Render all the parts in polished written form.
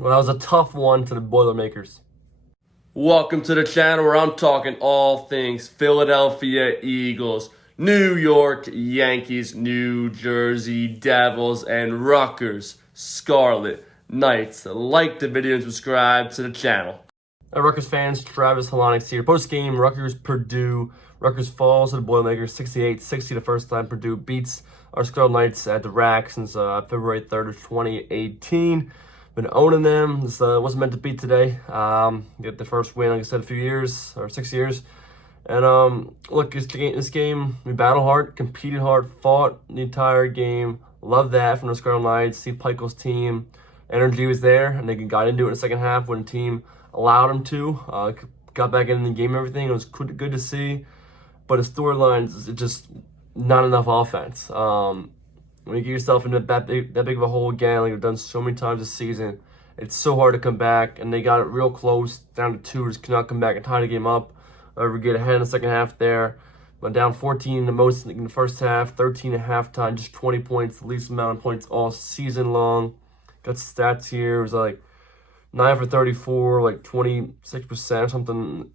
Well, that was a tough one to the Boilermakers. Welcome to the channel where I'm talking all things Philadelphia Eagles, New York Yankees, New Jersey Devils, and Rutgers Scarlet Knights. Like the video and subscribe to the channel. Rutgers fans, Travis Halonics here. Post-game, Rutgers, Purdue. Rutgers falls to the Boilermakers 68-60 the first time. Purdue beats our Scarlet Knights at the rack since February 3rd of 2018. Been owning them. This wasn't meant to beat today. Get the first win, like I said, 6 years. And look, this game, we battled hard, competed hard, fought the entire game. Love that from the Scarlet Knights. Steve Pikiell's team, energy was there, and they got into it in the second half when the team allowed them to. Got back in the game, everything. It was good to see. But the storylines, it's just not enough offense. When you get yourself into that big of a hole again, like we've done so many times this season, it's so hard to come back. And they got it real close, down to 2, just cannot come back and tie the game up. Or get ahead in the second half there. Went down 14 the most in the first half, 13 at halftime, just 20 points, the least amount of points all season long. Got stats here. It was like 9 for 34, like 26% or something.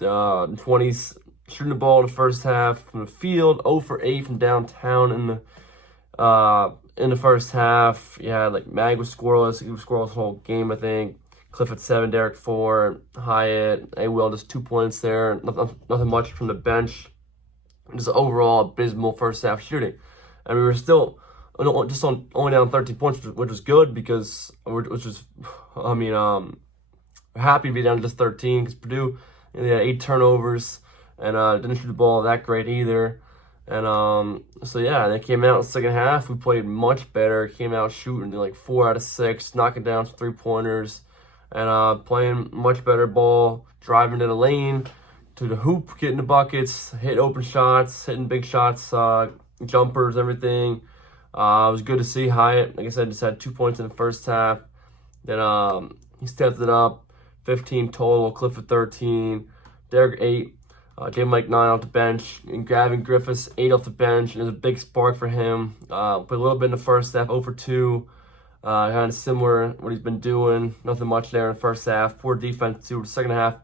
20s shooting the ball in the first half from the field, 0 for 8 from downtown in the first half. Yeah, like Mag was scoreless. He was scoreless the whole game, I think. Cliff at 7, Derek 4, Hyatt, A-Will just 2 points there. Nothing much from the bench. Just overall abysmal first half shooting. And we were still only down 13 points, which was good because we're happy to be down to just 13 because Purdue, they had 8 turnovers and didn't shoot the ball that great either. And so yeah, they came out in the second half. We played much better. Came out shooting like 4 out of 6, knocking down some 3-pointers. And playing much better ball, driving to the lane, to the hoop, getting the buckets, hitting open shots, hitting big shots, jumpers, everything. It was good to see Hyatt. Like I said, just had 2 points in the first half. Then he stepped it up, 15 total, Cliff at 13, Derek 8, J. Mike 9 off the bench, and Gavin Griffiths 8 off the bench. And it was a big spark for him. Played a little bit in the first half, 0 for 2. Kind of similar what he's been doing. Nothing much there in the first half. Poor defense too. The second half,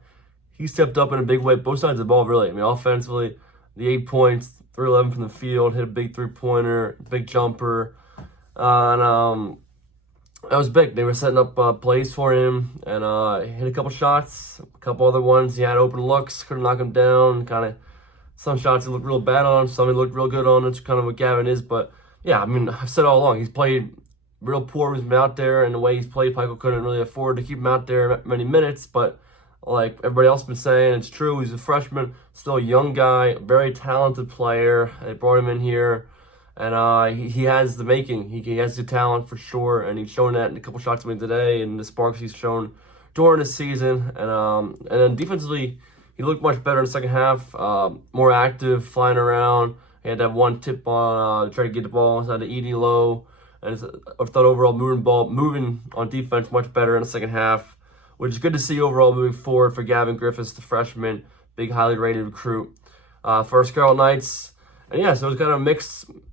he stepped up in a big way. Both sides of the ball, really. I mean, offensively, the 8 points, 3-11 from the field, hit a big 3-pointer, big jumper, and that was big. They were setting up plays for him, and hit a couple shots, a couple other ones. He had open looks, couldn't knock him down. Kind of some shots he looked real bad on, some he looked real good on. It's kind of what Gavin is, but yeah, I mean, I've said all along, he's played real poor with him out there, and the way he's played, Pikiell couldn't really afford to keep him out there many minutes. But like everybody else has been saying, it's true. He's a freshman, still a young guy, very talented player. They brought him in here, and he has the making. He has the talent for sure, and he's shown that in a couple shots he made today, and the sparks he's shown during the season. And then defensively, he looked much better in the second half, more active, flying around. He had that one tip on to try to get the ball inside the ED low. And I thought overall moving on defense much better in the second half, which is good to see overall moving forward for Gavin Griffiths, the freshman, big highly rated recruit for Scarlet Knights. And yeah, so it was kind of a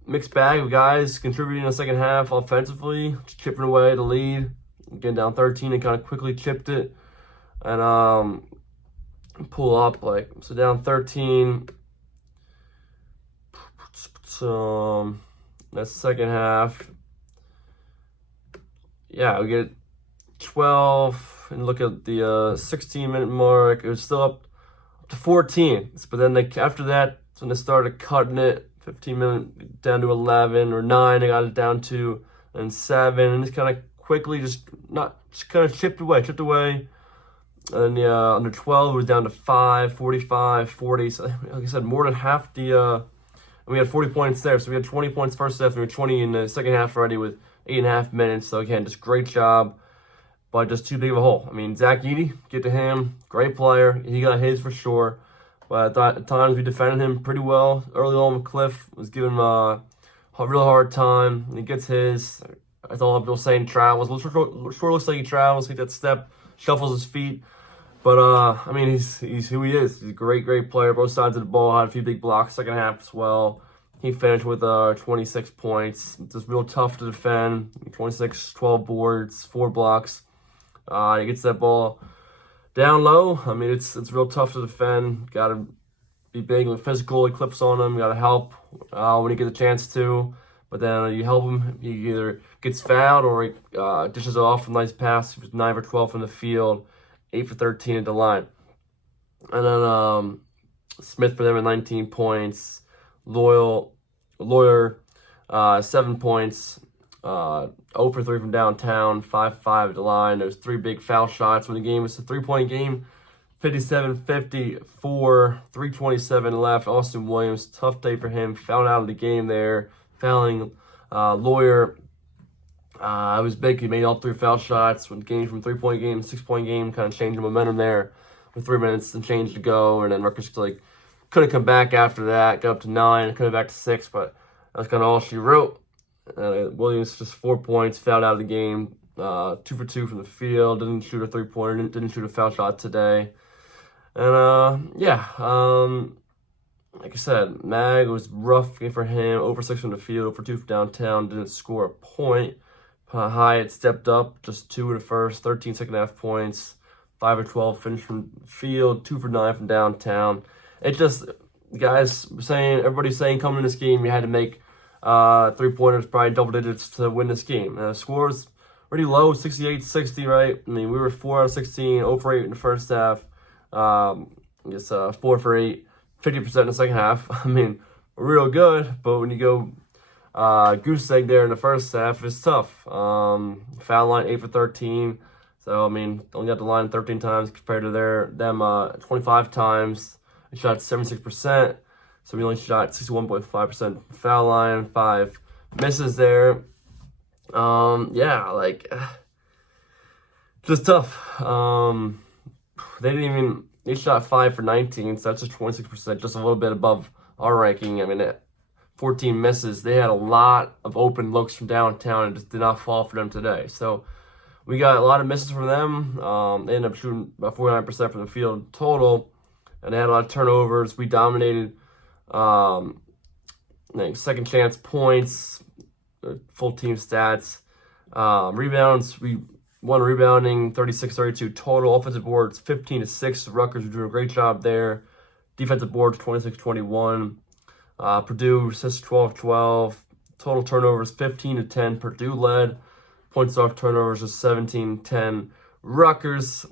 mixed bag of guys contributing in the second half offensively, just chipping away the lead, getting down 13 and kind of quickly chipped it and pull up so down 13. That's the second half. Yeah, we get 12, and look at the 16-minute mark. It was still up to 14, but then after that, when they started cutting it, 15-minute down to 11 or 9, they got it down to, and 7, and just kind of quickly just kind of chipped away. And under 12, it was down to 5, 45, 40. So like I said, more than half and we had 40 points there. So we had 20 points first half, and we had 20 in the second half already with 8.5 minutes. So again, just great job, but just too big of a hole. I mean, Zach Edey, get to him, great player. He got his for sure. But I thought at times we defended him pretty well. Early on, Cliff was giving him a real hard time. And he gets his. I thought people saying travels. Well, sure looks like he travels. He that step, shuffles his feet. But I mean, he's who he is. He's a great player. Both sides of the ball, had a few big blocks second half as well. He finished with 26 points. It's just real tough to defend. 26, 12 boards, 4 blocks. He gets that ball down low. I mean, it's real tough to defend. Got to be big and physical. He clips on him. Got to help when he gets a chance to. But then you help him. He either gets fouled or he dishes off a nice pass. He was 9 for 12 from the field, 8 for 13 at the line. And then Smith for them at 19 points. Lawyer, 7 points. 0 for 3 from downtown, 5-5 at the line. There's 3 big foul shots when the game was a 3-point game. 57-54, 3:27 left. Austin Williams, tough day for him. Fouled out of the game there. Fouling Lawyer. It was big. He made all 3 foul shots. When the game from 3-point game, 6-point game, kind of changed the momentum there with 3 minutes and change to go. And then Rutgers couldn't come back after that. Got up to 9, could have back to 6, but that was kind of all she wrote. Williams just 4 points, fouled out of the game. 2 for 2 from the field. Didn't shoot a 3-pointer. Didn't shoot a foul shot today. And like I said, Mag was rough game for him. Over 6 from the field, over 2 from downtown. Didn't score a point. Hyatt stepped up, just 2 in the first, 13 second half points. 5 of 12 finished from the field, 2 for 9 from downtown. It just, everybody's saying coming in this game, you had to make 3-pointers, probably double digits to win this game. Scores pretty low, 68-60, right? I mean, we were 4 out of 16, 0 for 8 in the first half. 4 for 8, 50% in the second half. I mean, real good, but when you go goose egg there in the first half, it's tough. Foul line 8 for 13. So, I mean, only got the line 13 times compared to them 25 times. They shot 76%. So we only shot 61.5% foul line, 5 misses there. Just tough. They shot 5 for 19, so that's just 26%, just a little bit above our ranking. I mean, 14 misses. They had a lot of open looks from downtown and just did not fall for them today. So we got a lot of misses from them. They ended up shooting about 49% from the field total, and they had a lot of turnovers. We dominated. Second chance points, full team stats. Rebounds, we won rebounding 36-32 total. Offensive boards 15-6. Rutgers were doing a great job there. Defensive boards 26-21. Purdue assists 12-12. Total turnovers 15-10. Purdue led. Points off turnovers was 17-10. Rutgers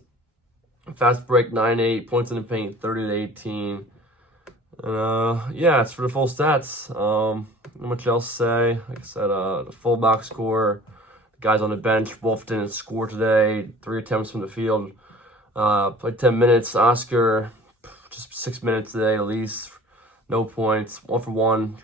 fast break 9-8. Points in the paint 30-18. It's for the full stats. Not much else to say. Like I said, the full box score. The guys on the bench, Wolf didn't score today. 3 attempts from the field. Played 10 minutes. Oscar, just 6 minutes today at least. No points. 1 for 1.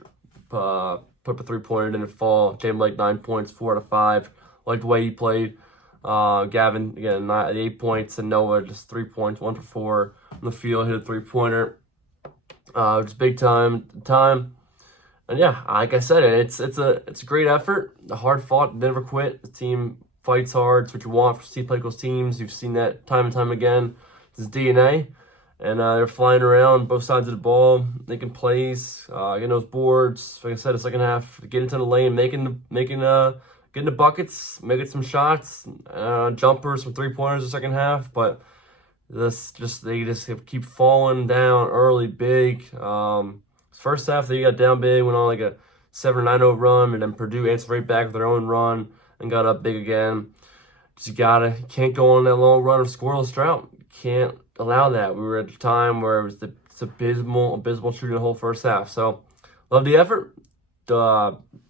Put up a 3-pointer, didn't fall. James Blake 9 points, 4 out of 5. Liked the way he played. Gavin, again, 8 points. And Noah, just 3 points, 1 for 4 on the field. Hit a 3-pointer. Just big time. And like I said, it's a great effort. The hard fought, never quit. The team fights hard. It's what you want for Steve Pikiell's teams. You've seen that time and time again. It's his DNA. And they're flying around both sides of the ball, making plays, getting those boards. Like I said, the second half, getting into the lane, getting the buckets, making some shots, jumpers, some 3-pointers the second half. But they keep falling down early, big. First half, they got down big, went on like a 7-9-0 run, and then Purdue answered right back with their own run and got up big again. You can't go on that long run of scoreless drought. You can't allow that. We were at a time where it's abysmal shooting the whole first half. So, love the effort.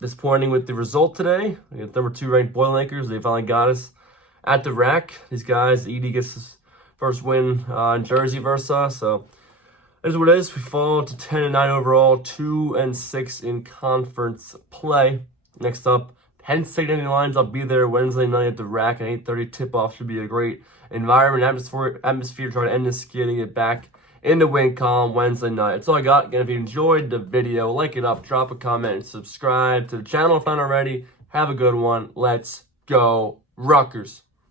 Disappointing with the result today. We got number 2 ranked Boilermakers. They finally got us at the rack. These guys, Edie gets his first win in Jersey versus us. So, it is what it is. We fall to 10-9 overall, 2-6 in conference play. Next up, Penn State Any Lines. I'll be there Wednesday night at the rack. An 8:30 tip-off should be a great environment, atmosphere. Try to end this ski and get back in the win column Wednesday night. That's all I got. Again, if you enjoyed the video, like it up, drop a comment, and subscribe to the channel if not already. Have a good one. Let's go Rutgers.